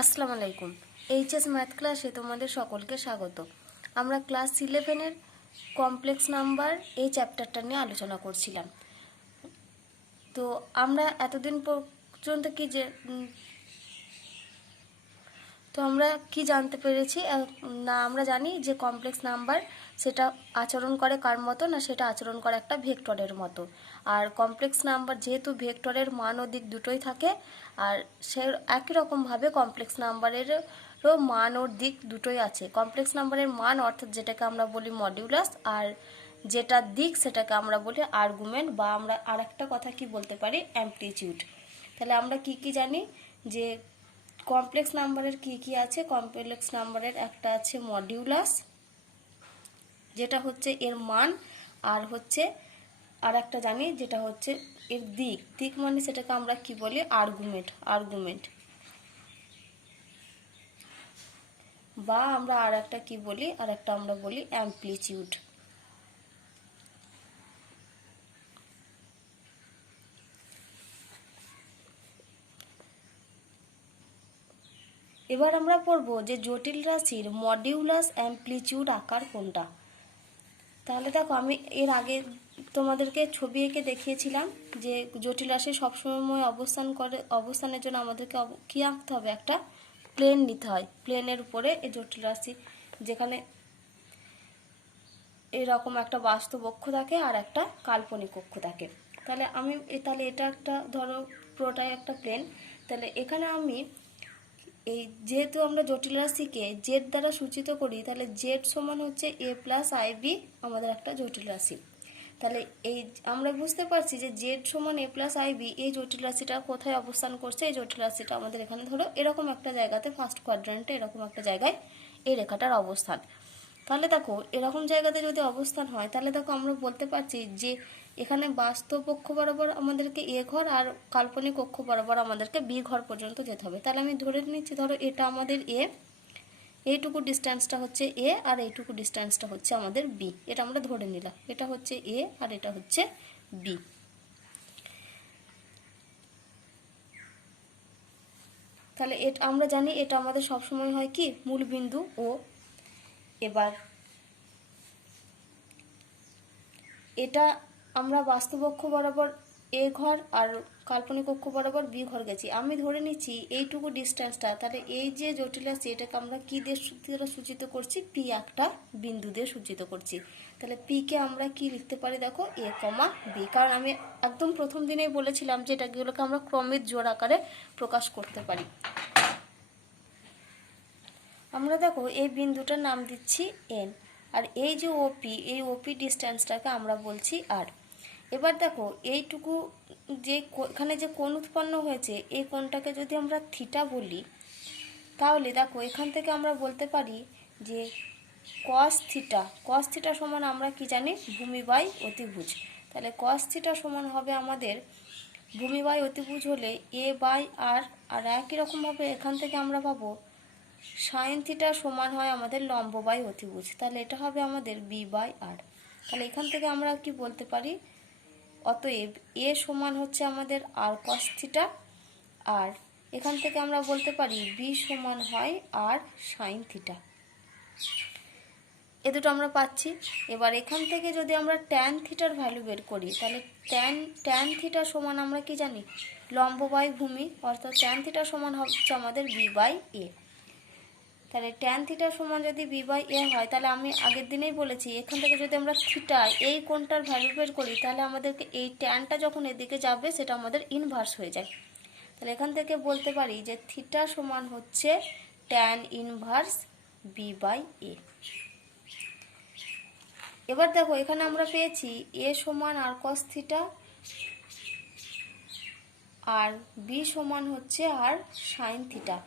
আসসালামু আলাইকুম। HS math ক্লাসে তোমাদের সকলকে স্বাগত। আমরা ক্লাস 11-এর কমপ্লেক্স নাম্বার এই চ্যাপ্টারটা নিয়ে আলোচনা করছিলাম। তো আমরা এতদিন পর্যন্ত আমরা কি জানতে পেরেছি না, আমরা জানি যে কমপ্লেক্স নাম্বার সেটা আচরণ করে কার মতো না, সেটা আচরণ করে একটা ভেক্টরের মতো। আর কমপ্লেক্স নাম্বার যেহেতু ভেক্টরের মান ও দিক দুটোই থাকে, আর সে একই রকমভাবে কমপ্লেক্স নাম্বারেরও মান ওর দিক দুটোই আছে। কমপ্লেক্স নাম্বারের মান অর্থাৎ যেটাকে আমরা বলি মডিউলাস, আর যেটা দিক সেটাকে আমরা বলি আর্গুমেন্ট, বা আমরা আর একটা কথা কি বলতে পারি, অ্যামপ্লিটিউড। তাহলে আমরা কি জানি যে কমপ্লেক্স নাম্বারের কি আছে। কমপ্লেক্স নাম্বারের একটা আছে মডিউলাস, যেটা হচ্ছে এর মান, আর হচ্ছে আর একটা জানি যেটা হচ্ছে এর দিক মানে সেটাকে আমরা কি বলি, আর্গুমেন্ট বা আমরা আর একটা কি বলি, আর একটা আমরা বলি অ্যামপ্লিটিউড। এবার আমরা পড়ব যে জটিল রাশির মডিউলাস অ্যামপ্লিটিউড আকার কোনটা। তাহলে দেখো, আমি এর আগে তোমাদেরকে ছবি এঁকে দেখিয়েছিলাম যে জটিল রাশি সবসময় অবস্থানের জন্য আমাদেরকে কী আঁকতে হবে, একটা প্লেন নিতে হয়। প্লেনের উপরে এই জটিল রাশি, যেখানে এরকম একটা বাস্তব অক্ষ থাকে আর একটা কাল্পনিক অক্ষ থাকে। তাহলে এটা একটা, ধরো পুরোটাই একটা প্লেন। তাহলে এখানে আমি যেহেতু আমরা জটিল রাশিকে জেড দ্বারা সূচিত করি, তাহলে জেড সমান হচ্ছে a প্লাস IB আমাদের একটা জটিল রাশি। তাহলে আমরা বুঝতে পারছি যে জেড সমান a প্লাস IB, এই জটিল রাশিটা কোথায় অবস্থান করছে। এই জটিল রাশিটা আমাদের এখানে ধরো এরকম একটা জায়গাতে, ফার্স্ট কোয়াড্র্যান্টে এরকম একটা জায়গায় এই রেখাটার অবস্থান। তাহলে দেখো, এরকম জায়গাতে যদি অবস্থান হয়, তাহলে দেখো আমরা বলতে পারছি যে এখানে বাস্তব অক্ষ বরাবর আমাদেরকে এ ঘর, আর কাল্পনিক অক্ষ বরাবর আমাদেরকে বি ঘর পর্যন্ত যেতে হবে। তাহলে আমি ধরে নিচ্ছি, ধরো এটা আমাদের এইটুকু ডিস্ট্যান্সটা হচ্ছে এ, আর এইটুকু ডিস্ট্যান্সটা হচ্ছে আমাদের বি। এটা আমরা ধরে নিলাম, এটা হচ্ছে এ আর এটা হচ্ছে বি। তাহলে আমরা জানি এটা আমাদের সবসময় হয় কি, মূল বিন্দু ও। এবার এটা আমরা বাস্তব অক্ষ বরাবর এ ঘর আর কাল্পনিক অক্ষ বরাবর বি ঘর গেছি। আমি ধরে নিচ্ছি এইটুকু ডিস্ট্যান্সটা, তাহলে এই যে জটিল আছে এটাকে আমরা কি দিয়ে সূচিত করছি, পি একটা বিন্দু দিয়ে সূচিত করছি। তাহলে পিকে আমরা কি লিখতে পারি, দেখো এ কমা বি। কারণ আমি একদম প্রথম দিনেই বলেছিলাম যে এটাগুলোকে আমরা ক্রমিক জোড় আকারে প্রকাশ করতে পারি। আমরা দেখো এই বিন্দুটার নাম দিচ্ছি এন, আর এই যে ওপি, এই ওপি ডিস্ট্যান্সটাকে আমরা বলছি আর। এবার দেখো এইটুকু যে এখানে যে কোণ উৎপন্ন হয়েছে, এই কোণটাকে যদি আমরা থিটা বলি, তাহলে দেখো এখান থেকে আমরা বলতে পারি যে কস থিটা সমান আমরা কি জানি, ভূমি বাই অতিভুজ। তাহলে কস থিটা সমান হবে আমাদের ভূমি বাই অতিভুজ হলে এ বাই আর, আর একই রকমভাবে এখান থেকে আমরা পাবো সাইন থিটা সমান হয় আমাদের লম্ব বাই অতিভুজ। তাহলে এটা হবে আমাদের বি বাই আর। তাহলে এখান থেকে আমরা কি বলতে পারি, অতএব এ সমান হচ্ছে আমাদের আর কস থিটা, আর এখান থেকে আমরা বলতে পারি বি সমান হয় আর সাইন থিটা। এ দুটো আমরা পাচ্ছি। এবার এখান থেকে যদি আমরা ট্যান থিটার ভ্যালু বের করি, তাহলে ট্যান থিটা সমান আমরা কি জানি, লম্ব বাই ভূমি, অর্থাৎ ট্যান থিটা সমান হচ্ছে আমাদের বি বাই এ। তাহলে ট্যান থিটা সমান যদি বি বাই এ হয়, তাহলে আমি আগের দিনেই বলেছি এখান থেকে যদি আমরা থিটা এই কোণটার ভ্যালু বের করি, তাহলে আমাদেরকে এই ট্যানটা যখন এদিকে যাবে সেটা আমাদের ইনভার্স হয়ে যায়। তাহলে এখান থেকে বলতে পারি যে থিটা সমান হচ্ছে ট্যান ইনভার্স বি বাই এ। এবার দেখো এখানে আমরা পেয়েছি এ সমান আর কস থিটা, আর বি সমান হচ্ছে আর সাইন থিটা।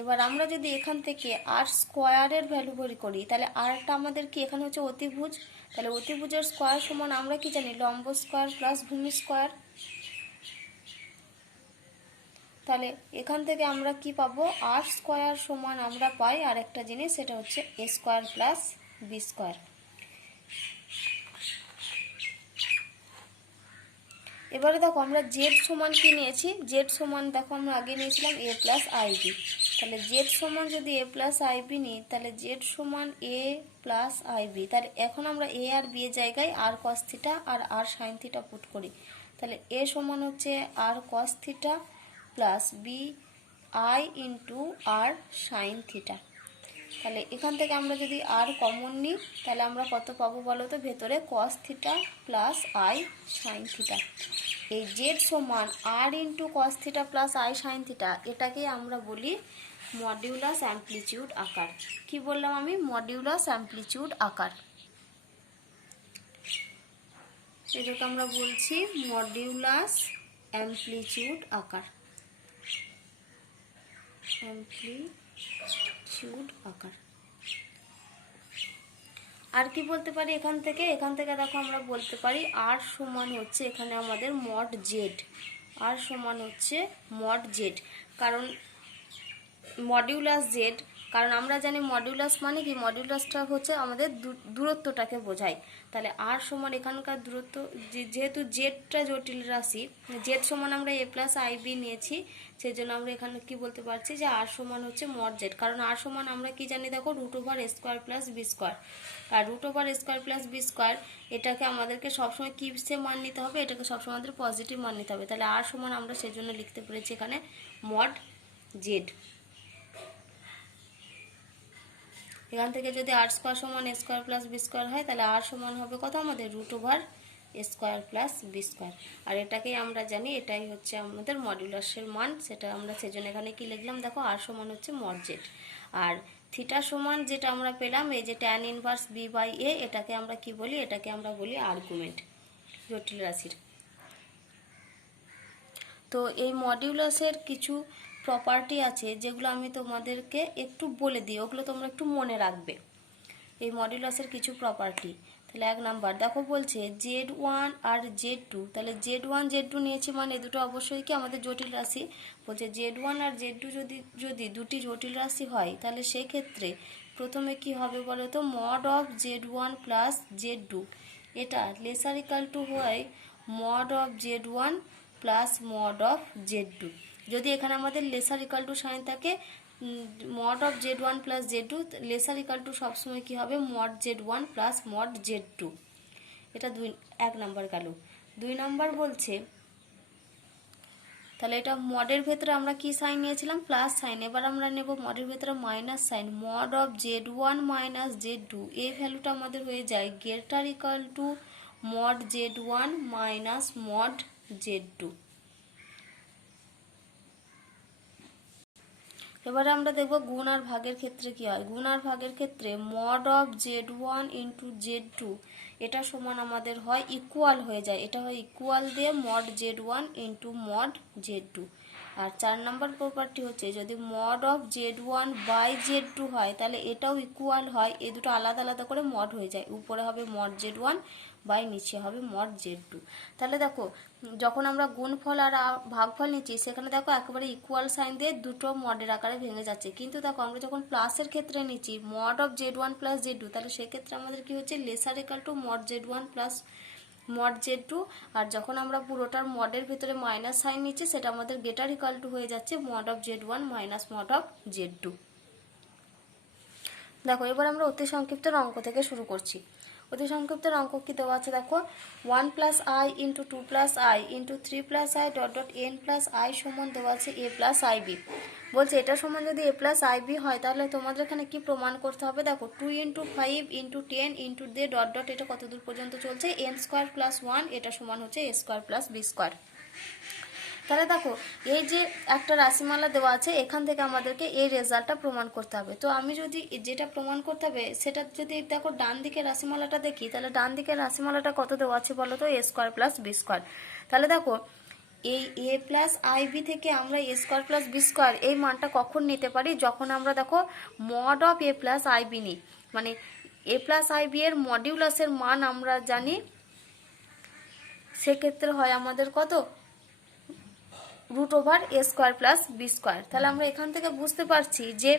এবার আমরা যদি এখান থেকে আর স্কোয়ারের ভ্যালু বের করি, তাহলে আরটা আমাদের কি, এখানে হচ্ছে অতিভুজ, তাহলে অতিভুজের স্কোয়ার সমান আমরা কি জানি, লম্ব স্কোয়ার প্লাস ভূমি স্কোয়ার। তাহলে এখান থেকে আমরা কি পাবো, আর স্কোয়ার সমান আমরা পাই আর একটা জিনিস, সেটা হচ্ছে এ স্কোয়ার প্লাস বি স্কোয়ার। এবারে দেখো আমরা জেড সমান কি নিয়েছি, জেড সমান দেখো আমরা আগে নিয়েছিলাম এ প্লাস IB। তাহলে জেড সমান যদি এ প্লাস আইবি নিই, তাহলে জেড সমান এ প্লাস আইবি। তাহলে এখন আমরা এ আর বি এর জায়গায় আর কস থিটা আর আর সাইন থিটা পুট করি। তাহলে এ সমান হচ্ছে r cos theta plus B I into r sine theta. তাহলে এখান থেকে আমরা যদি আর কমন নিই, তাহলে আমরা কত পাবো বলো তো? ভেতরে cos theta plus I sine theta. এই জেড সমান r into cos theta plus I sine theta, এটাকে আমরা বলি মডিউলাস অ্যামপ্লিটিউড আকার। কি বললাম আমি? মডিউলাস অ্যামপ্লিটিউড আকার। এটাকে আমরা বলছি মডিউলাস অ্যামপ্লিটিউড আকার। অ্যামপ্লিটিউড আকার। আর কি বলতে পারি এখান থেকে? এখান থেকে দেখো আমরা বলতে পারি আর সমান হচ্ছে এখানে আমাদের মড জেড। আর সমান হচ্ছে মড জেড, কারণ মডিউলাস জেড, কারণ আমরা জানি মডিউলাস মানে কি? মডিউলাসটা হচ্ছে আমাদের দূরত্বটাকে বোঝায়। তাহলে আর সমান এখানকার দূরত্ব, যেহেতু জেডটা জটিল রাশি, জেড সমান আমরা এ প্লাস আইবি নিয়েছি, সেই জন্য আমরা এখানে কি বলতে পারছি যে আর সমান হচ্ছে মড জেড। কারণ আর সমান আমরা কি জানি দেখো? Root over a square plus b square. R root over a square plus b square এটাকে আমাদেরকে সবসময় কিসে মান নিতে হবে? এটাকে সবসময় আমাদের পজিটিভ মান নিতে হবে। তাহলে আর সমান আমরা সেই জন্য লিখতে পেরেছি এখানে মড জেড। এখান থেকে যদি আর স্কোয়ার সমান এ স্কোয়ার প্লাস বি স্কোয়ার হয়, তাহলে আর সমান হবে কত আমাদের? Root over a square plus b square. আর এটাকেই আমরা জানি এটাই হচ্ছে আমাদের মডিউলাসের মান। সেটা আমরা সেজন্য এখানে কি লিখলাম দেখো? আর সমান হচ্ছে মড জেড। আর থিটা সমান যেটা আমরা পেলাম, এই যে ট্যান ইনভার্স বি বাই এ, এটাকে আমরা কি বলি? এটাকে আমরা বলি আর্গুমেন্ট জটিল রাশির। তো এই মডিউলাসের কিছু প্রপার্টি আছে যেগুলো আমি তোমাদেরকে একটু বলে দিই, ওগুলো তোমরা একটু মনে রাখবে। এই মডিউলাসের কিছু প্রপার্টি। তাহলে 1 নাম্বার দেখো বলছে Z1 আর Z2। তাহলে Z1 Z2 নিয়েছি মানে এ দুটো অবশ্যই কি আমাদের জটিল রাশি। বলছে Z1 আর Z2 যদি দুটি জটিল রাশি হয়, তাহলে সেই ক্ষেত্রে প্রথমে কি হবে বলো তো? Mod of Z1 plus Z2 এটা লেসার ইকাল টু হয় mod of Z1 plus mod of Z2। যদি এখানে আমাদের লেসার ইকাল টু সাইন থাকে, mod of Z1 plus Z2, lesser equal to সবসময় কি হবে? Mod Z1 plus mod Z2। এটা 1 নাম্বার গেল। 2 নাম্বার বলছে, তাহলে এটা মডের ভেতরে আমরা কি সাইন নিয়েছিলাম? Plus sign. এবার আমরা নেব মডের ভেতরে minus sine. Mod of Z1 minus Z2, এই ভ্যালুটা আমাদের হয়ে যায় greater equal to mod Z1 minus mod Z2। এবারে আমরা দেখব গুণ আর ভাগের ক্ষেত্রে কি হয়। গুণ আর ভাগের ক্ষেত্রে mod of Z1 into Z2 এটা সমান আমাদের হয় ইকুয়াল হয়ে যায়। এটা হয় ইকুয়াল দিয়ে mod Z1 into mod Z2। আর 4 নম্বর প্রপার্টি হচ্ছে যদি mod of Z1 by Z2 হয়, তাহলে এটাও ইকুয়াল হয়। এই দুটো আলাদা আলাদা করে মড হয়ে যায়। উপরে হবে মড Z1 বাই নিচে হবে মড Z2। তাহলে দেখো যখন আমরা গুণফল আর ভাগফল নিচ্ছি, সেখানে দেখো একেবারে ইকুয়াল সাইন দিয়ে দুটো মডের আকারে ভেঙে যাচ্ছে। কিন্তু দেখো আমরা যখন প্লাসের ক্ষেত্রে নিচ্ছি mod of Z1 plus Z2, তাহলে সেক্ষেত্রে আমাদের কি হচ্ছে? Lesser equal to mod Z1 plus mod Z2। আর যখন আমরা পুরোটার মডের ভিতরে মাইনাস সাইন নিচ্ছি, সেটা আমাদের গ্রেটার ইকাল টু হয়ে যাচ্ছে mod of Z1 minus mod of Z2। দেখো এবার আমরা অতি সংক্ষিপ্তের অঙ্ক থেকে শুরু করছি। অতি সংক্ষিপ্তের অঙ্ক কি দেওয়া আছে দেখো? 1 plus I into 2 plus I into 3 plus I dot dot N plus I সমান দেওয়া আছে এ প্লাস আইবি। বলছে এটা সমান যদি এ প্লাস আইবি হয়, তাহলে তোমাদের এখানে কি প্রমাণ করতে হবে? দেখো 2 ইন্টু 5 ইন্টু 10 ইন্টু দিয়ে ডট ডট এটা কত দূর পর্যন্ত চলছে? এন স্কোয়ার প্লাস 1, এটা সমান হচ্ছে এ স্কোয়ার প্লাস বি স্কোয়ার। তাহলে দেখো এই যে একটা রাশিমালা দেওয়া আছে, এখান থেকে আমাদেরকে এই রেজাল্টটা প্রমাণ করতে হবে। তো আমি যদি যেটা প্রমাণ করতে হবে সেটা যদি দেখো ডান দিকের রাশিমালাটা দেখি, তাহলে ডান দিকের রাশিমালাটা কত দেওয়া আছে বলো তো? A square plus b square. তাহলে দেখো এই এ প্লাস আইবি থেকে আমরা a square plus b square এই মানটা কখন নিতে পারি? যখন আমরা দেখো mod of a plus i b নিই, মানে এ প্লাস আইবি এর মডিউলাসের মান আমরা জানি, সেক্ষেত্রে হয় আমাদের কত? Root over a square plus b square. তাহলে আমরা এখান থেকে বুঝতে পারছি যে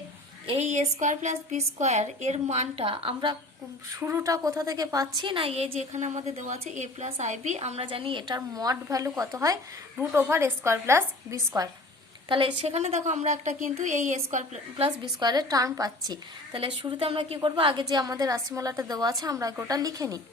এই এ স্কোয়ার প্লাস বি স্কোয়ার এর মানটা আমরা শুরুটা কোথা থেকে পাচ্ছি? না এই যে এখানে আমাদের দেওয়া আছে এ প্লাস আইবি, আমরা জানি এটার মড ভ্যালু কত হয়? Root over a square plus b square. তাহলে সেখানে দেখো আমরা একটা কিন্তু এই এ স্কোয়ার প্লাস বি স্কোয়ারের টার্ম পাচ্ছি। তাহলে শুরুতে আমরা কি করব, আগে যে আমাদের রাশিমালাটা দেওয়া আছে আমরা ওটা লিখে নিই।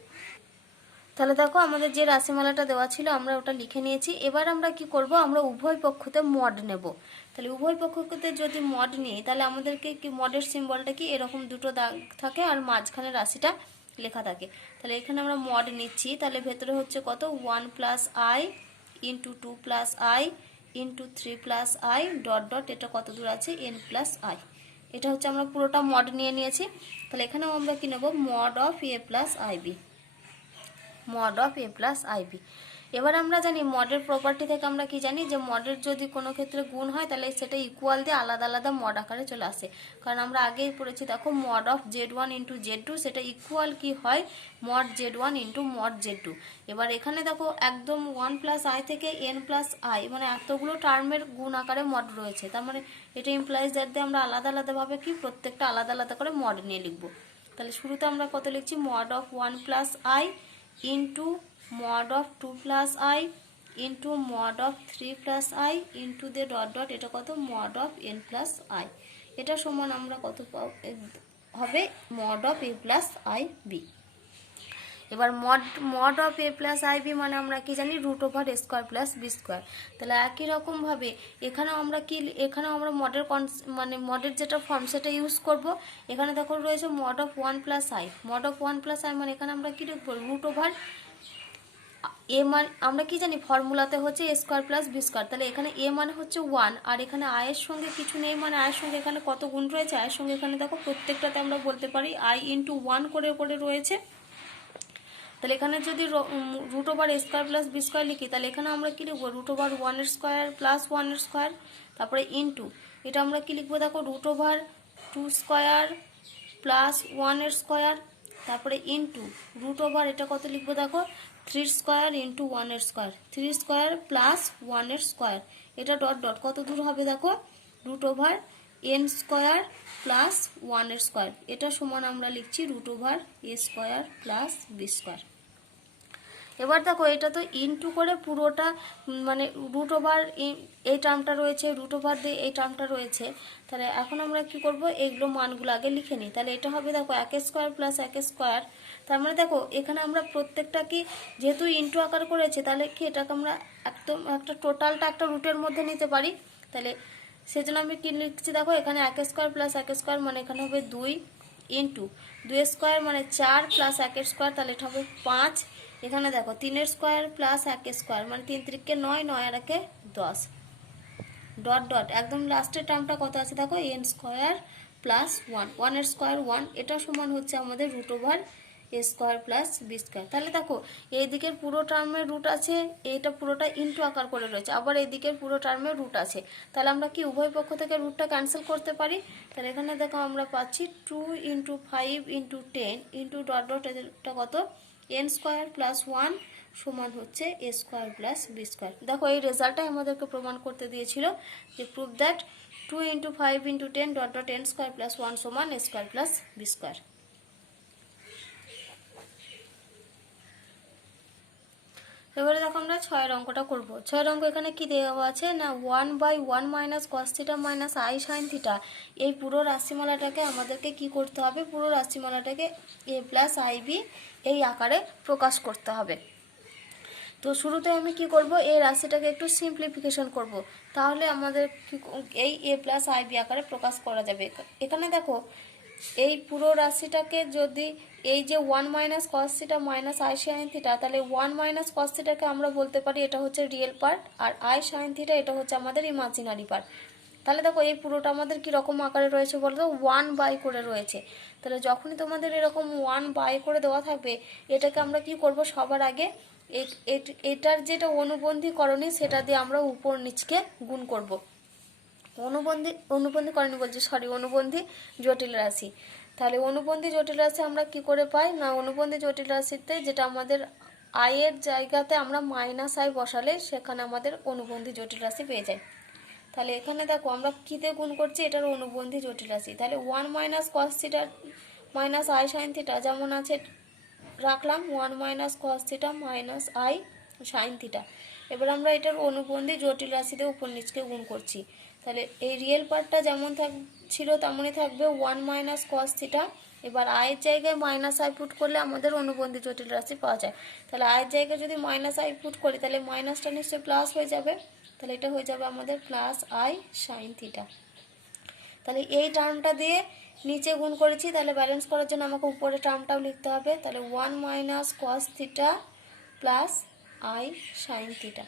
তাহলে দেখো আমাদের যে রাশিমালাটা দেওয়া ছিল আমরা ওটা লিখে নিয়েছি। এবার আমরা কি করব, আমরা উভয় পক্ষতে মড নেব। তাহলে উভয় পক্ষতে যদি মড নিই তাহলে আমাদেরকে কি মডের সিম্বলটা কি এরকম দুটো দাগ থাকে আর মাঝখানে রাশিটা লেখা থাকে। তাহলে এখানে আমরা মড নিচ্ছি, তাহলে ভেতরে হচ্ছে কত 1 plus I into 2 plus I into 3 plus I dot dot এটা কত দূর আছে এন প্লাস আই। এটা হচ্ছে আমরা পুরোটা মড নিয়ে নিয়েছি। তাহলে এখানেও আমরা কি নেব, mod of a plus i b, mod of a plus i b. এবার আমরা জানি মডের প্রপার্টি থেকে আমরা কি জানি যে মডের যদি কোনো ক্ষেত্রে গুণ হয় তাহলে সেটা ইকুয়াল দিয়ে আলাদা আলাদা মড আকারে চলে আসে। কারণ আমরা আগেই পড়েছি দেখো mod of Z1 into Z2 সেটা ইকুয়াল কি হয় mod Z1 into mod Z2। এবার এখানে দেখো একদম 1 প্লাস আই থেকে n প্লাস আই মানে এতগুলো টার্মের গুণ আকারে মড রয়েছে। তার মানে এটা ইমপ্লাইজ দ্যাট দিয়ে আমরা আলাদা আলাদাভাবে কি প্রত্যেকটা আলাদা আলাদা করে মড নিয়ে লিখবো। তাহলে শুরুতে আমরা কত লিখছি, mod of 1 plus I into mod of 2 plus i into mod of 3 plus i into the dot dot এটা কত mod of n plus i। এটা সমান আমরা কত হবে mod of a plus i b। এবার mod of a plus ib মানে আমরা কি জানি root over a square plus b square. তাহলে একই রকমভাবে এখানেও আমরা মডের মানে মডের যেটা ফর্ম সেটা ইউজ করব। এখানে দেখো রয়েছে mod of 1 plus i, mod of 1 plus i মানে এখানে আমরা কি লিখব রুট ওভার এ মানে আমরা কি জানি ফর্মুলাতে হচ্ছে এ স্কোয়ার প্লাস বি স্কোয়ার। তাহলে এখানে এ মানে হচ্ছে 1 আর এখানে আয়ের সঙ্গে কিছু নেই মানে আয়ের সঙ্গে এখানে কত গুণ রয়েছে, আয়ের সঙ্গে এখানে দেখো প্রত্যেকটাতে আমরা বলতে পারি আই ইন্টু 1 করে করে রয়েছে। তাহলে এখানে যদি root over a square plus b square লিখি তাহলে এখানে আমরা কি লিখবো রুট ওভার 1 এর স্কোয়ার প্লাস 1 এর স্কোয়ার, তারপরে ইন্টু এটা আমরা কি লিখবো দেখো রুট ওভার 2 স্কোয়ার প্লাস 1 এর স্কোয়ার, তারপরে ইন্টু রুট ওভার এটা কত লিখবো দেখো 3 স্কোয়ার ইন্টু 1 এর স্কোয়ার, 3 স্কোয়ার প্লাস 1 এর স্কোয়ার। এটা ডট ডট কত দূর হবে দেখো root over n square plus 1 এর স্কোয়ার। এটা সমান আমরা লিখছি root over a square plus b square. এবার দেখো এটা তো ইনটু করে পুরোটা মানে রুট ওভার এই টার্মটা রয়েছে, রুট ওভার দিয়ে এই টার্মটা রয়েছে। তাহলে এখন আমরা কি করব এইগুলো মানগুলো আগে লিখে নিই। তাহলে এটা হবে দেখো 1 স্কোয়ার প্লাস 1 স্কোয়ার। তার মানে দেখো এখানে আমরা প্রত্যেকটা কি যেহেতু ইনটু আকার করেছে তাহলে কি এটাকে আমরা একদম একটা টোটালটা একটা রুটের মধ্যে নিতে পারি। তাহলে সেজন্য আমি কি লিখছি দেখো এখানে 1 স্কোয়ার প্লাস 1 স্কোয়ার মানে এখানে হবে 2 ইন্টু 2 স্কোয়ার মানে 4 প্লাস 1 স্কোয়ার তাহলে এটা হবে 5। এখানে দেখো 3 স্কোয়ার প্লাস 1 স্কোয়ার মানে 3 3 9 9 আর 1 10 ডট ডট একদম লাস্টের টার্মটা কত আছে দেখো এন স্কোয়ার প্লাস 1, 1 এর স্কোয়ার 1 এটা সমান হচ্ছে আমাদের root over a square plus b square. তাহলে দেখো এই দিকের পুরো টার্মের রুট আছে, এইটা পুরোটা ইনটু আকার করে রয়েছে, আবার এই দিকের পুরো টার্মের রুট আছে। তাহলে আমরা কি উভয় পক্ষ থেকে রুটটা ক্যান্সেল করতে পারি। তাহলে এখানে দেখো আমরা পাচ্ছি 2 into 5 into 10 into dot dot এটা কত এন স্কোয়ার প্লাস 1 সমান হচ্ছে এ স্কোয়ার প্লাস বি স্কোয়ার। দেখো এই রেজাল্টটাই আমাদেরকে প্রমাণ করতে দিয়েছিল যে prove that 2 into 5 into 10 dot dot N square plus 1 সমান এ স্কোয়ার প্লাস বি স্কোয়ার। এবারে দেখো আমরা 6 অঙ্কটা করব। 6 অঙ্ক এখানে কি দেওয়া আছে না 1/1 minus cos theta minus I sine theta এই পুরো রাশিমালাটাকে আমাদেরকে কি করতে হবে, পুরো রাশিমালাটাকে এ প্লাস আইবি এই আকারে প্রকাশ করতে হবে। তো শুরুতে আমি কি করব এই রাশিটাকে একটু সিম্পলিফিকেশন করব, তাহলে আমাদের এই এ প্লাস আইবি আকারে প্রকাশ করা যাবে। এখানে দেখো এই পুরো রাশিটাকে যদি এই যে 1 minus cos theta minus I sine theta তাহলে 1 মাইনাস কস থিটাকে আমরা বলতে পারি এটা হচ্ছে রিয়েল পার্ট আর আই সাইন থিটা এটা হচ্ছে আমাদের ইমাজিনারি পার্ট। তাহলে দেখো এই পুরোটা আমাদের কি রকম আকারে রয়েছে বলতো 1 বাই করে রয়েছে। তাহলে যখনই তোমাদের এরকম 1 বাই করে দেওয়া থাকবে এটাকে আমরা কি করব সবার আগে এটার যেটা অনুবন্ধীকরণী সেটা দিয়ে আমরা উপর নিচকে গুণ করব। অনুবন্ধী জটিল রাশি। তাহলে অনুবন্ধী জটিল রাশি আমরা কি করে পাই না অনুবন্ধী জটিল রাশিতে যেটা আমাদের আয়ের জায়গাতে আমরা মাইনাস আই বসালে সেখানে আমাদের অনুবন্ধী জটিল রাশি পেয়ে যায়। তাহলে এখানে দেখো আমরা কিতে গুণ করছি এটার অনুবন্ধী জটিল রাশি। তাহলে 1 minus cos theta minus I sine theta যেমন আছে রাখলাম 1 minus cos theta minus I sine theta. এবার আমরা এটার অনুবন্ধী জটিল রাশিতে উপর নিচকে গুণ করছি। তাহলে এই রিয়েল পার্টটা যেমন ছিল তেমনই থাকবে 1 মাইনাস কস থিটা। এবার আয়ের জায়গায় মাইনাস আই পুট করলে আমাদের অনুবন্ধী জটিল রাশি পাওয়া যায়। তাহলে আয়ের জায়গায় যদি মাইনাস আই পুট করি তাহলে মাইনাসটা নিশ্চয়ই প্লাস হয়ে যাবে, তাহলে এটা হয়ে যাবে আমাদের প্লাস আই সাইন থিটা। তাহলে এই টার্মটা দিয়ে নিচে গুণ করেছি, তাহলে ব্যালেন্স করার জন্য আমাকে উপরে টার্মটাও লিখতে হবে। তাহলে 1 minus cos theta plus I sine theta.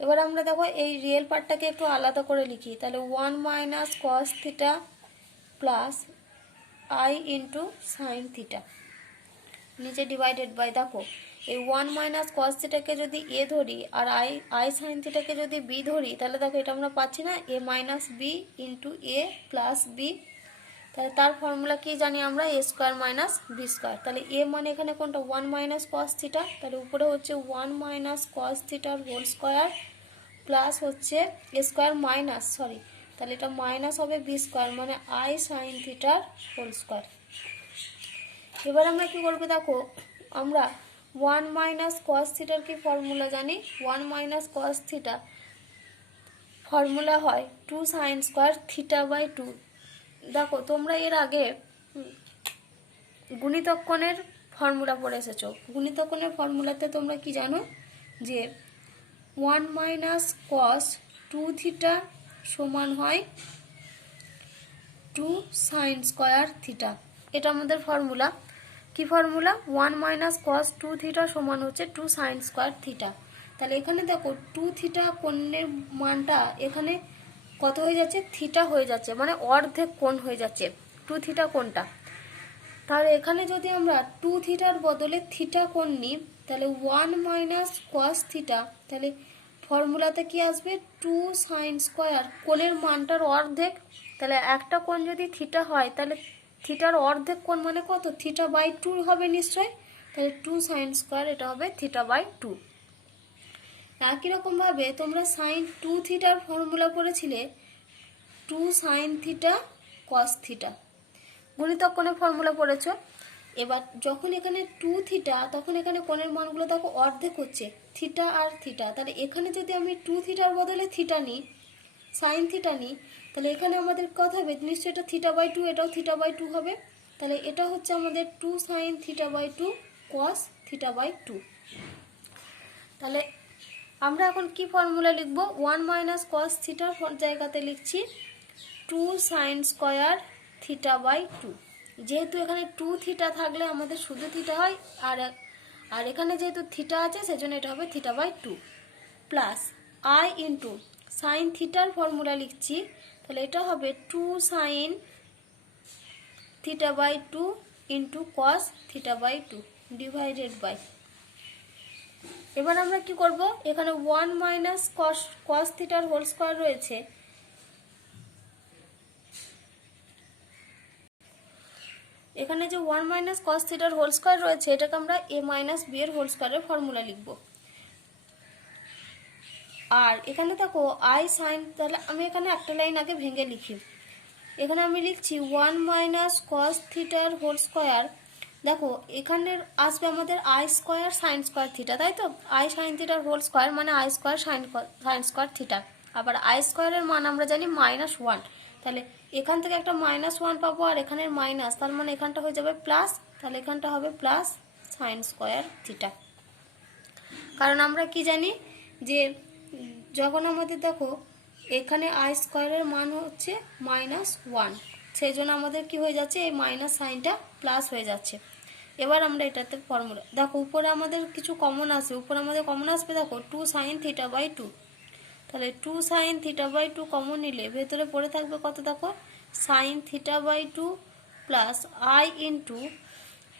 এবার আমরা দেখো এই রিয়েল পার্টটাকে একটু আলাদা করে লিখি। তাহলে 1 minus cos theta plus I into sine theta, নিচে ডিভাইডেড বাই, দেখো এই 1 মাইনাস কস থিটাকে যদি এ ধরি আর আই সাইন থিটাকে যদি বি ধরি, তাহলে দেখো এটা আমরা পাচ্ছি না, এ মাইনাস বি ইন্টু এ প্লাস বি। তাহলে তার ফর্মুলা কি জানি আমরা, a square minus B square. তাহলে এ মানে এখানে কোনটা 1 মাইনাস কস থিটা, তাহলে উপরে হচ্ছে 1 মাইনাস কস থিটার হোল স্কোয়ার প্লাস হচ্ছে এ স্কোয়ার মাইনাস, সরি তাহলে এটা মাইনাস হবে বি স্কোয়ার মানে আই সাইন থিটার হোল স্কোয়ার। এবার আমরা কি করবো, দেখো আমরা 1 মাইনাস কস থিটার কি ফর্মুলা জানি, 1 মাইনাস কস থিটা ফর্মুলা হয় 2 সাইন স্কোয়ার থিটা বাই 2। দেখো তোমরা এর আগে গুণিতক কোণের ফর্মুলা পড়ে এসেছো। গুণিতক কোণের ফর্মুলাতে তোমরা কি জানো যে 1 মাইনাস কস 2 থিটা সমান হয় 2 সাইন স্কোয়ার থিটা। এটা আমাদের ফর্মুলা। কি ফর্মুলা, 1 মাইনাস কস 2 থিটা সমান হচ্ছে 2 সাইন স্কোয়ার থিটা। তাহলে এখানে দেখো 2 থিটা কোণের মানটা এখানে কত হয়ে যাচ্ছে, থিটা হয়ে যাচ্ছে, মানে অর্ধেক কোণ হয়ে যাচ্ছে 2 থিটা কোণটা। তাহলে এখানে যদি আমরা 2 থিটার বদলে থিটা কোণ নিই, তাহলে 1 মাইনাস কস থিটা, তাহলে ফর্মুলাতে কি আসবে 2 সাইন স্কোয়ার, কোণের মানটার অর্ধেক। তাহলে একটা কোণ যদি থিটা হয় তাহলে থিটার অর্ধেক কোণ মানে কত, থিটা বাই 2 হবে নিশ্চয়। তাহলে 2 সাইন স্কোয়ার এটা হবে থিটা বাই 2। একই রকমভাবে তোমরা সাইন 2 থিটার ফর্মুলা পড়েছিলে 2 সাইন থিটা কস থিটা, গুণিতক কোণের ফর্মুলা পড়েছো। এবার যখন এখানে 2 থিটা, তখন এখানে কোণের মানগুলো দেখো অর্ধেক হচ্ছে থিটা আর থিটা। তাহলে এখানে যদি আমি 2 থিটার বদলে থিটা নিই, সাইন থিটা নিই, তাহলে এখানে আমাদের কথা হবে নিশ্চয়ই এটা থিটা বাই 2, এটাও থিটা বাই 2 হবে। তাহলে এটা হচ্ছে আমাদের 2 sine theta by 2 cos theta by 2। তাহলে আমরা এখন কি ফর্মুলা লিখব, 1 মাইনাস কস থিটার জায়গাতে লিখছি 2 সাইন স্কোয়ার থিটা বাই 2। যেহেতু এখানে 2 থিটা থাকলে আমাদের শুধু থিটা হয়, আর এখানে যেহেতু থিটা আছে সেজন্য এটা হবে theta by 2 plus I into sine থিটার ফর্মুলা লিখছি, তাহলে এটা হবে 2 sine theta by 2 into cos theta by 2 divided by. এবার আমরা কি করব, এখানে 1 মাইনাস কস থিটার হোল স্কোয়ার রয়েছে, এখানে যে 1 মাইনাস কস থিটার হোল স্কোয়ার রয়েছে এটাকে আমরা এ মাইনাস বি এর হোল স্কোয়ারের ফর্মুলা লিখব। আর এখানে দেখো আই সাইন, তাহলে আমি এখানে একটা লাইন আগে ভেঙে লিখি। এখানে আমি লিখছি 1 মাইনাস কস থিটার হোল স্কোয়ার, দেখো এখানে আসবে আমাদের I square sine square theta, তাই তো, আই সাইন থিটার হোল স্কোয়ার মানে I square sine square theta. আবার আই স্কোয়ারের মান আমরা জানি -1, তাহলে এখান থেকে একটা -1 পাবো আর এখানের মাইনাস, তার মানে এখানটা হয়ে যাবে প্লাস, তাহলে এখানটা হবে প্লাস সাইন স্কোয়ার থিটা। কারণ আমরা কি জানি যে যখন আমাদের দেখো এখানে আই স্কোয়ারের মান হচ্ছে -1, সেই জন্য আমাদের কি হয়ে যাচ্ছে, এই মাইনাস সাইনটা প্লাস হয়ে যাচ্ছে। এবার আমরা এটাতে ফর্মুলা দেখো উপরে আমাদের কিছু কমন আসবে, উপরে আমাদের কমন আসবে দেখো 2 সাইন থিটা বাই 2। তাহলে 2 সাইন থিটা বাই 2 কমন নিলে ভেতরে পড়ে থাকবে কত, দেখো sine theta by 2 plus I into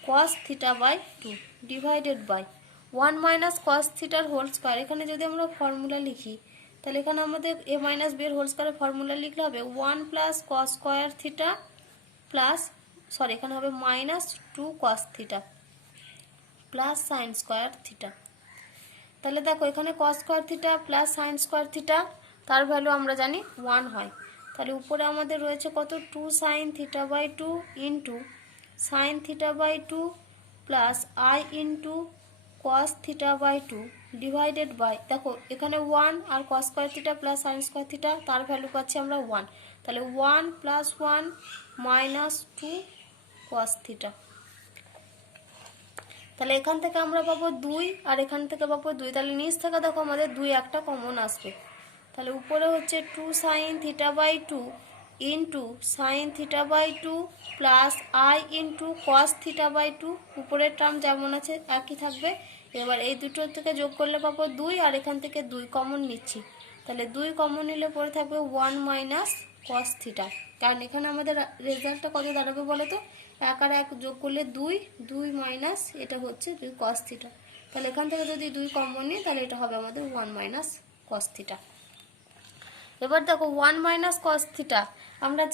cos theta by 2 divided by 1 minus cos থিটার হোল স্কোয়ার। এখানে যদি আমরা ফর্মুলা লিখি তাহলে এখানে আমাদের এ মাইনাস বি এর হোল স্কোয়ারের ফর্মুলা লিখলে হবে 1 plus cos square theta plus, sorry এখানে হবে -2 cos theta plus sine square theta. তাহলে দেখো এখানে cos square theta plus sine square theta, তার ভ্যালু আমরা জানি 1 হয়। তাহলে উপরে আমাদের রয়েছে কত, 2 sine theta by 2 into sine theta by 2 plus I into cos theta by 2 divided by, দেখো এখানে 1 আর cos square theta plus sine square theta, তার ভ্যালু পাচ্ছি আমরা 1, তাহলে 1 + 1 - 2 কস থিটা। তাহলে এখান থেকে আমরা পাবো 2 আর এখান থেকে পাবো 2, তাহলে নিচ থেকে দেখো আমাদের 2 একটা কমন আসবে, তাহলে উপরে হচ্ছে 2 sin θ/2 into sine θ/2 plus i into cos θ/2, উপরের টার্ম যেমন আছে একই থাকবে। এবার এই দুটোর থেকে যোগ করলে পাবো 2 আর এখান থেকে 2 কমন নিচ্ছি, তাহলে 2 কমন নিলে পরে থাকবে 1 মাইনাস কস থিটা, কারণ এখানে আমাদের রেজাল্টটা কত দাঁড়াবে বলো তো, 1 আর 1 যোগ করলে 2, 2 মাইনাস এটা হচ্ছে 2 কস থিটা, তাহলে এখান থেকে যদি 2 কমন নিই তাহলে এটা হবে আমাদের 1 মাইনাস কস থিটা। এবার দেখো 1 মাইনাস কস থিটা, আমরা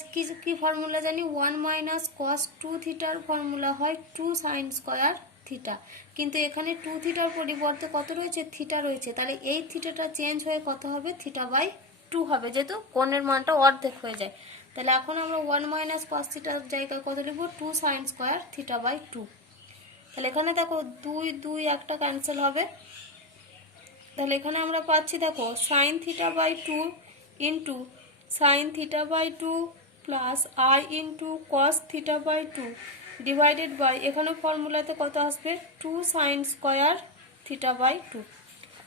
কি ফর্মুলা জানি, 1 মাইনাস কস 2 থিটার ফর্মুলা হয় 2 সাইন স্কয়ার থিটা, কিন্তু এখানে 2 থিটার পরিবর্তে কত রয়েছে, থিটা রয়েছে, তাহলে এই থিটাটা চেঞ্জ হয়ে কত হবে, θ/2 হবে, যেহেতু কোণের মানটা অর্ধেক হয়ে যায়। তাহলে এখন আমরা 1 মাইনাস কস থিটার জায়গায় কত লিখব, 2 সাইন স্কয়ার θ/2। তাহলে এখানে দেখো 2 2 একটা ক্যান্সেল হবে, তাহলে এখানে আমরা পাচ্ছি দেখো sine θ/2 into sine θ/2 plus i into cos θ/2 divided by, এখানে ফর্মুলাতে কত আসবে, 2 সাইন স্কয়ার θ/2।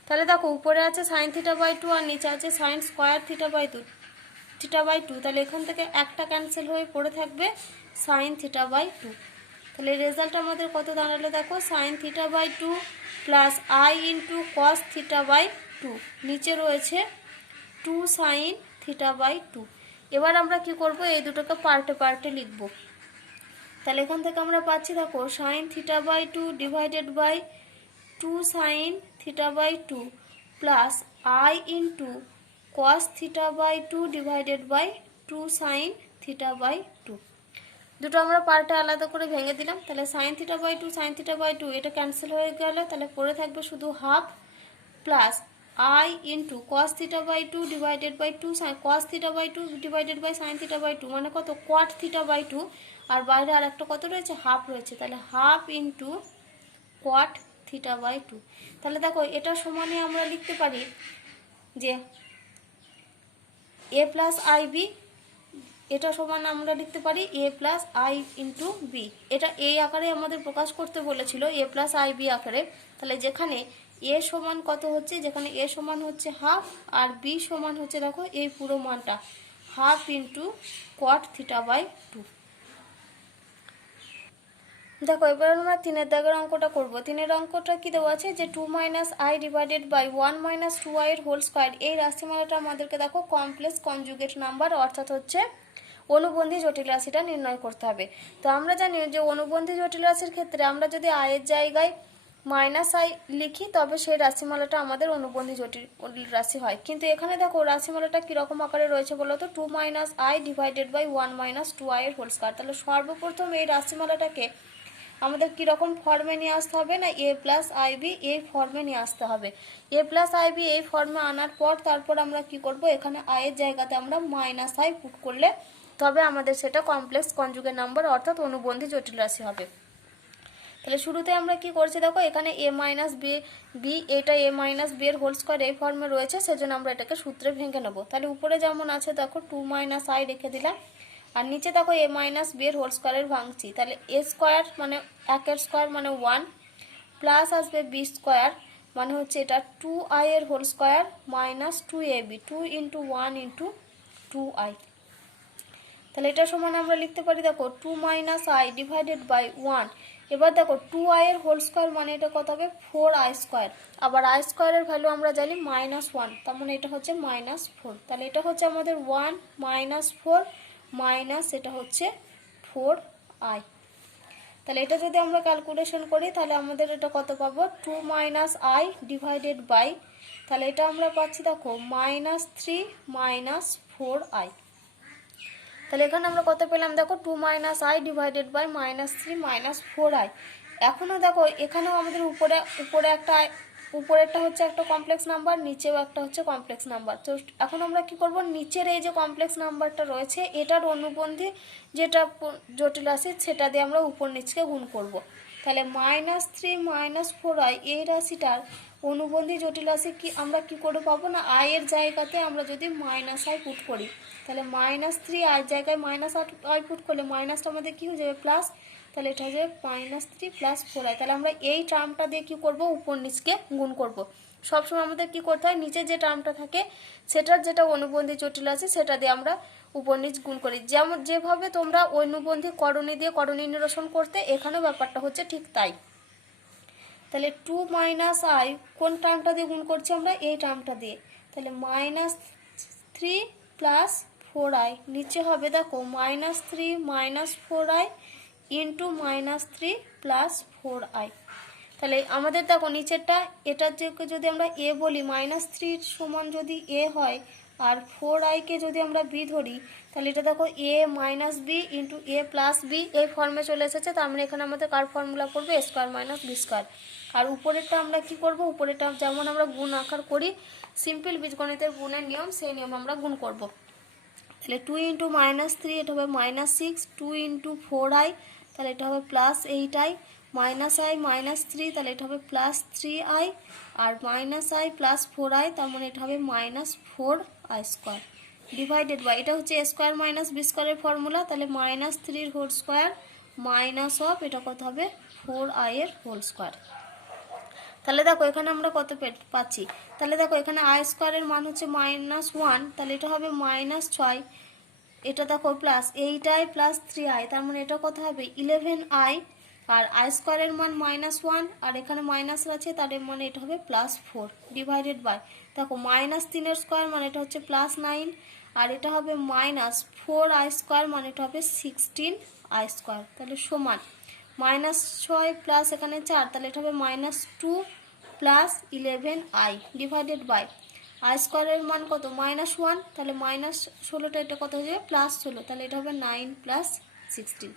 তাহলে দেখো উপরে আছে সাইন θ/2 আর নিচে আছে সাইন স্কয়ার θ/2, তাহলে এখান থেকে একটা ক্যান্সেল হয়ে পড়ে থাকবে সাইন θ/2। তাহলে রেজাল্ট আমাদের কত দাঁড়ালো দেখো, sine θ/2 plus i into cos θ/2, নিচে রয়েছে 2 সাইন θ/2। এবার আমরা কি করব, এই দুটোকে পার্টে পার্টে লিখব, তাহলে এখান থেকে আমরা পাচ্ছি দেখো sine θ/2 divided by 2 sine θ/2 plus i into cos θ/2 divided by 2 sine θ/2। দুটো আমরা পার্টে আলাদা করে ভেঙে দিলাম, তাহলে সাইন θ/2 সাইন θ/2 এটা ক্যান্সেল হয়ে গেল, তাহলে পড়ে থাকবে শুধু half plus i into cos θ/2 divided by 2 cos θ/2 divided by sine θ/2 মানে কত, কোয়াট θ/2, আর বাইরে আর একটা কত রয়েছে, হাফ রয়েছে, তাহলে হাফ ইন্টু কোয়াট θ/2। তাহলে দেখো এটা সমানে আমরা লিখতে পারি যে a প্লাস আইবি, এটা সমান আমরা লিখতে পারি a plus I into b, এটা এই আকারে আমাদের প্রকাশ করতে বলেছিল a প্লাস আই বি আকারে, তাহলে যেখানে a সমান কত হচ্ছে, যেখানে a সমান হচ্ছে হাফ আর b সমান হচ্ছে দেখো এই পুরো মানটা হাফ ইন্টু কোয়াট θ/2। দেখো এবার আমরা 3 দাগের অঙ্কটা করব। 3 অঙ্কটা কি দেওয়া আছে যে 2 minus i divided by 1 minus 2i এর হোল স্কয়ার, এই রাশিমালাটা আমাদেরকে দেখো কমপ্লেক্স কনজুগেট নাম্বার অর্থাৎ হচ্ছে অনুবন্ধী জটিল রাশিটা নির্ণয় করতে হবে। তো আমরা জানি যে অনুবন্ধী জটিল রাশির ক্ষেত্রে আমরা যদি i এর জায়গায় মাইনাস আই লিখি তবে সেই রাশিমালাটা আমাদের অনুবন্ধী জটিল রাশি হয়, কিন্তু এখানে দেখো রাশিমালাটা কীরকম আকারে রয়েছে বলো তো, 2 minus i divided by 1 minus 2i এর হোল স্কয়ার। তাহলে সর্বপ্রথম এই রাশিমালাটাকে আমাদের কীরকম ফর্মে নিয়ে আসতে হবে না, a প্লাস আইবি এই ফর্মে নিয়ে আসতে হবে। a প্লাস আইবি এই ফর্মে আনার পর তারপর আমরা কি করব, এখানে i এর জায়গাতে আমরা মাইনাস আই পুট করলে তবে আমাদের সেটা কমপ্লেক্স কনজুগেট নাম্বার অর্থাৎ অনুবন্ধী জটিল রাশি হবে। তাহলে শুরুতে আমরা কি করছি দেখো, এখানে a মাইনাস বি এটা a মাইনাস বি এর হোল স্কয়ার এই ফর্মে রয়েছে, সেজন্য আমরা এটাকে সূত্রে ভেঙে নেব। তাহলে উপরে যেমন আছে দেখো 2 মাইনাস আই রেখে দিলাম, আর নিচে দেখো a মাইনাস বি এর হোল স্কয়ারের ভাঙছি, তাহলে a স্কয়ার মানে 1 এর স্কয়ার মানে 1 প্লাস আসবে b স্কয়ার মানে হচ্ছে এটা 2i এর whole square minus 2ab, 2 into 1 into 2i। তাহলে এটা সমান আমরা লিখতে পারি দেখো 2 মাইনাস আই ডিভাইডেড বাই 1। এবার দেখো 2i এর হোল স্কয়ার মানে এটা কত হবে, 4i স্কয়ার, আবার i স্কয়ারের ভ্যালু আমরা জানি -1, তার মানে এটা হচ্ছে -4। তাহলে এটা হচ্ছে আমাদের 1 -4 মাইনাস এটা হচ্ছে 4i। তাহলে এটা যদি আমরা ক্যালকুলেশন করি তাহলে আমাদের এটা কত পাবো, 2 মাইনাস আই ডিভাইডেড বাই, তাহলে এটা আমরা পাচ্ছি দেখো -3 -4i। তাহলে এখানে আমরা কত পেলাম দেখো 2 minus i divided by -3 -4i। এখনও দেখো এখানেও আমাদের উপরেরটা হচ্ছে একটা কমপ্লেক্স নাম্বার, নিচেও একটা হচ্ছে কমপ্লেক্স নাম্বার। তো এখন আমরা কি করব, নিচের এই যে কমপ্লেক্স নাম্বারটা রয়েছে এটার অনুবন্ধী যেটা জটিল রাশি সেটা দিয়ে আমরা উপর নিচকে গুণ করব। তাহলে -3 -4i এই রাশিটার অনুবন্ধী জটিল রাশি কি আমরা কি করে পাবো না, আয়ের জায়গাতে আমরা যদি মাইনাস আই পুট করি, তাহলে -3 আয়ের জায়গায় -আই পুট করলে মাইনাসটা আমাদের কি হয়ে যাবে প্লাস, তাহলে এটা হয়ে যাবে -3 + 4i। তাহলে আমরা এই টার্মটা দিয়ে কি করব, উপর নিচকে গুণ করব। সবসময় আমাদের কি করতে হয়, নিচে যে টার্মটা থাকে সেটার যেটা অনুবন্ধী জটিল রাশি সেটা দিয়ে আমরা উপর নিচ গুণ করি। যেমন যেভাবে তোমরা অনুবন্ধী করণী দিয়ে করণী নিরসন করতে, এখানেও ব্যাপারটা হচ্ছে ঠিক তাই। তাহলে 2 - i কোন টার্মটা দিয়ে গুণ করছি আমরা, এই টার্মটা দিয়ে। তাহলে -3 + 4i, নিচে হবে দেখো -3 - 4i ইন্টু -3 + 4i। তাহলে আমাদের দেখো নিচেরটা, এটার যদি আমরা a বলি, -3 সমান যদি a হয় আর 4i কে যদি আমরা b ধরি, তাহলে এটা দেখো a - b into a + b এই ফর্মে চলে এসেছে। তার মানে এখানে আমাদের কার ফর্মুলা পড়বে, a² - b²। আর উপরেরটা আমরা কি করব, উপরেরটা যেমন আমরা গুণ আকার করি সিম্পল বীজগণিতের গুণের নিয়ম, সেই নিয়ম আমরা গুণ করব। তাহলে 2 × -3 এটা হবে -6, 2 × 4i তাহলে এটা হবে +8i, -i -3 তাহলে এটা হবে +3i, আর -i + 4i তার মানে এটা হবে -4i², ডিভাইডেড বাই, এটা হচ্ছে a² - b² এর ফর্মুলা। তাহলে -3² মাইনাস অফ এটা কত হবে 4i²। তাহলে দেখো এখানে আমরা কত পাচ্ছি, তাহলে দেখো এখানে i² এর মান হচ্ছে -1, তাহলে এটা হবে -6, এটা দেখো +8i + 3i তার মানে এটা কত হবে 11i, আর i² এর মান -1 আর এখানে মাইনাস আছে তার মানে এটা হবে +4, ডিভাইডেড বাই, দেখো -3² মানে এটা হচ্ছে +9, আর এটা হবে -4i² মানে এটা হবে 16i²। তাহলে সমান -6 প্লাস এখানে 4 তাহলে এটা হবে -2 + 11i, ডিভাইডেড বাই i² এর মান কত -1, তাহলে -16টা এটা কত হয়ে যাবে +16, তাহলে এটা হবে 9 + 16।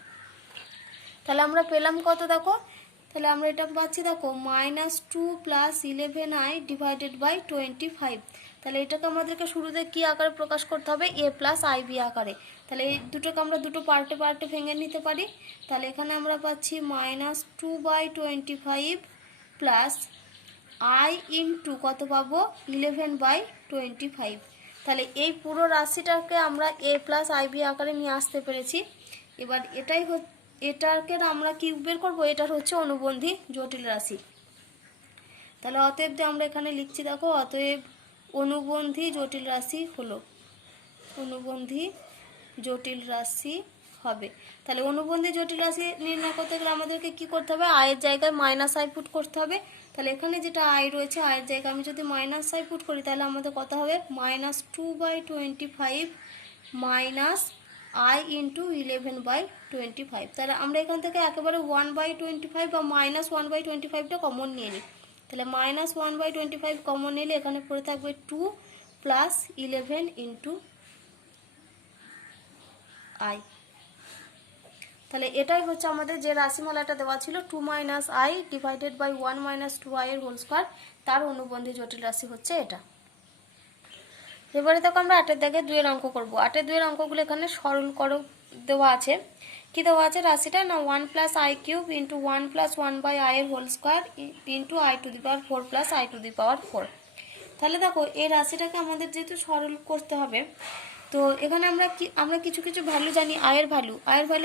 তাহলে আমরা পেলাম কত দেখো, তাহলে আমরা এটা পাচ্ছি দেখো -2 + 11i ডিভাইডেড বাই 25। তাহলে এটাকে আমাদেরকে শুরুতে কি আকারে প্রকাশ করতে হবে, a + ib আকারে। তাহলে এই দুটোকে আমরা দুটো পার্টে পার্টে ভেঙে নিতে পারি। তাহলে এখানে আমরা পাচ্ছি -2/25 প্লাস i ইন্টু কত পাবো 11/25। তাহলে এই পুরো রাশিটাকে আমরা a + ib আকারে নিয়ে আসতে পেরেছি। এবার এটাকে আমরা কি বের করবো, এটার হচ্ছে অনুবন্ধী জটিল রাশি। তাহলে অতএব যে আমরা এখানে লিখছি দেখো, অতএব অনুবন্ধী জটিল রাশি হলো, অনুবন্ধী জটিল রাশি হবে। তাহলে অনুবন্ধী জটিল রাশি নির্ণয় করতে গেলে আমাদেরকে কি করতে হবে, আয়ের জায়গায় -i পুট করতে হবে। তাহলে এখানে যেটা i রয়েছে, আয়ের জায়গায় আমি যদি -i পুট করি তাহলে আমাদের কত হবে -2/25 i × 11/25। তাহলে আমরা এখান থেকে একেবারে 1/25 বা -1/25টা কমন নিয়ে নিই। তাহলে -1/25 কমন নিলে এখানে পড়ে থাকবে 2 + 11 × i। তাহলে এটাই হচ্ছে আমাদের যে রাশিমালাটা দেওয়া ছিল 2 - i ডিভাইডেড বাই 1 - 2i², তার অনুবন্ধী জটিল রাশি হচ্ছে এটা। এবারে দেখো আমরা 8 এর দাগে 2 এর অঙ্ক করব। 8 এর 2 এর অঙ্কগুলো এখানে সরল করো দেওয়া আছে। কি দেওয়া আছে রাশিটা না, 1 + i³ × 1 + 1/i² × i⁴ + i⁴। তাহলে দেখো এই রাশিটাকে আমাদের যেহেতু সরল করতে হবে, তো এখানে আমরা কিছু কিছু ভ্যালু জানি, আয়ের ভ্যালু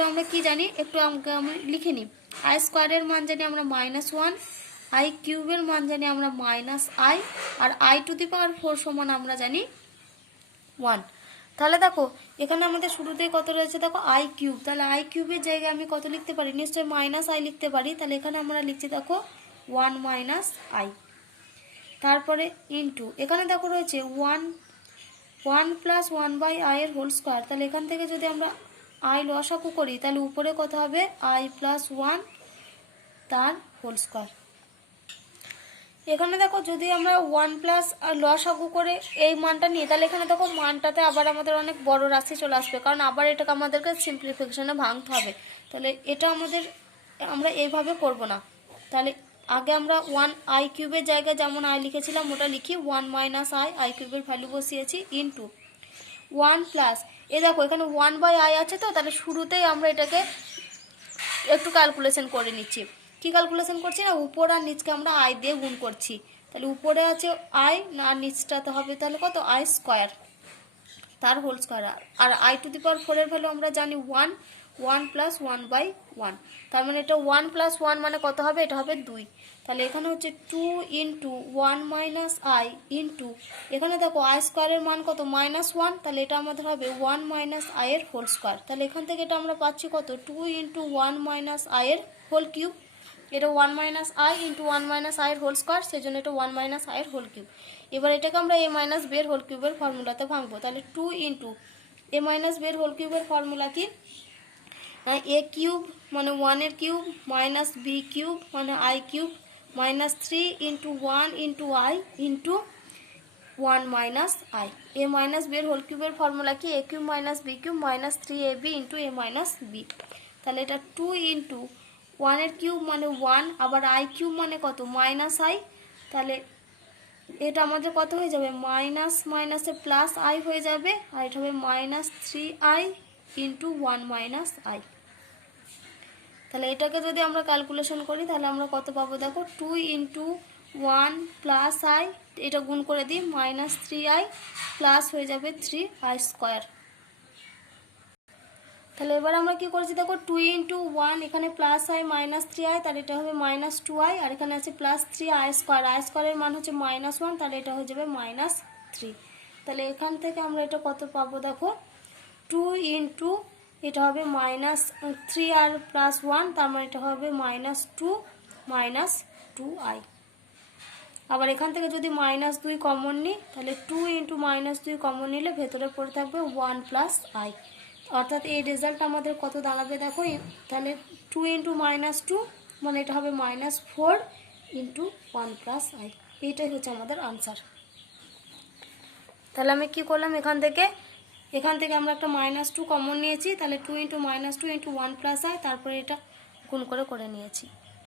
আমরা কি জানি একটু আমরা লিখে নিই। i² এর মান জানি আমরা -1, i³ এর মান জানি আমরা -i, আর i⁴ সমান আমরা জানি 1। তাহলে দেখো এখানে আমাদের শুরুতেই কত রয়েছে দেখো i³, তাহলে i³ এর জায়গায় আমি কত লিখতে পারি, নিশ্চয়ই -i লিখতে পারি। তাহলে এখানে আমরা লিখছি দেখো 1 - i, তারপরে ইন্টু এখানে দেখো রয়েছে 1 + 1/i²। তাহলে এখান থেকে যদি আমরা i লসাগু করি তাহলে উপরে কত হবে i + 1 তার হোল স্কয়ার। এখানে দেখো যদি আমরা 1 + লসাগু করে এই মানটা নিই, তাহলে এখানে দেখো মানটাতে আবার আমাদের অনেক বড় রাশি চলে আসবে, কারণ আবার এটাকে আমাদেরকে সিম্পলিফিকেশনে ভাঙতে হবে। তাহলে এটা আমরা এইভাবে করব না। তাহলে আগে আমরা i³ এর জায়গায় যেমন i লিখেছিলাম ওটা লিখি, 1 - i, i³ এর ভ্যালু বসিয়েছি ইন্টু 1 প্লাস, এ দেখো এখানে 1/i আছে, তো তাহলে শুরুতেই আমরা এটাকে একটু ক্যালকুলেশন করে নিচ্ছি। কি ক্যালকুলেশন করছি না, উপর আর নিচকে আমরা i দিয়ে গুণ করছি। তাহলে উপরে আছে আই, না নিচটাতে হবে তাহলে কত আই স্কোয়ার, তার হোল স্কোয়ার। আর আই টু দি পাওয়ার 4 এর ভ্যালু আমরা জানি 1, 1 প্লাস 1/1, তার মানে এটা 1 প্লাস 1 মানে কত হবে, এটা হবে 2। তাহলে এখানে হচ্ছে 2 ইন্টু 1 মাইনাস আই ইন্টু, এখানে দেখো আই স্কোয়ারের মান কত -1, তাহলে এটা আমাদের হবে 1 মাইনাস আই এর হোল স্কোয়ার। তাহলে এখান থেকে এটা আমরা পাচ্ছি কত 2 ইন্টু 1 মাইনাস আই এর হোল কিউব, এটা 1 minus I into 1 minus I এর হোল স্কোয়ার, সেই জন্য এটা 1 মাইনাস আই এর হোল কিউব। এবার এটাকে আমরা এ মাইনাস বি এর হোল কিউবের ফর্মুলাতে ভাঙবো। তাহলে 2 ইন্টু এ মাইনাস বি এর হোল কিউবের ফর্মুলা কি, এ কিউব মানে 1 এর কিউব মাইনাস বি কিউব মানে I cube minus 3 into 1 into I into 1 minus I. A minus B এর হোল কিউবের ফর্মুলা কি, A cube minus B cube minus 3ab into A minus B. তাহলে এটা 2 into 1 এর cube মানে 1, আবার I cube মানে কত মাইনাস আই, তাহলে এটা আমাদের কত হয়ে যাবে মাইনাস মাইনাসে প্লাস আই হয়ে যাবে, আর এটা হবে minus 3i into 1 minus I. তাহলে এটাকে যদি আমরা ক্যালকুলেশন করি তাহলে আমরা কত পাবো দেখো 2 ইন্টু 1 প্লাস আই, এটা গুণ করে দিই মাইনাস 3i প্লাস হয়ে যাবে 3i স্কোয়ার। তাহলে এবার আমরা কি করেছি দেখো 2 ইন্টু 1, এখানে প্লাস আই মাইনাস 3i, তাহলে এটা হবে মাইনাস 2i, আর এখানে আছে প্লাস 3i স্কোয়ার, আই স্কোয়ারের মান হচ্ছে -1, তাহলে এটা হয়ে যাবে -3। তাহলে এখান থেকে আমরা এটা কত পাবো দেখো 2 ইন্টু এটা হবে -3 আর প্লাস 1, তার মানে এটা হবে -2 -2i। আবার এখান থেকে যদি -2 কমন নিই তাহলে 2 ইন্টু -2 কমন নিলে ভেতরে পড়ে থাকবে 1 প্লাস আই, অর্থাৎ এই রেজাল্ট আমাদের কত দাঁড়াবে দেখো, তাহলে 2 ইন্টু -2 মানে এটা হবে -4 ইন্টু 1 প্লাস আই। এইটাই হচ্ছে আমাদের আনসার। তাহলে আমি কি করলাম, এখান থেকে আমরা একটা -2 কমন নিয়েছি, তাহলে 2 ইন্টু -2 ইন্টু 1 প্লাস আই, তারপরে এটা গুণ করে নিয়েছি।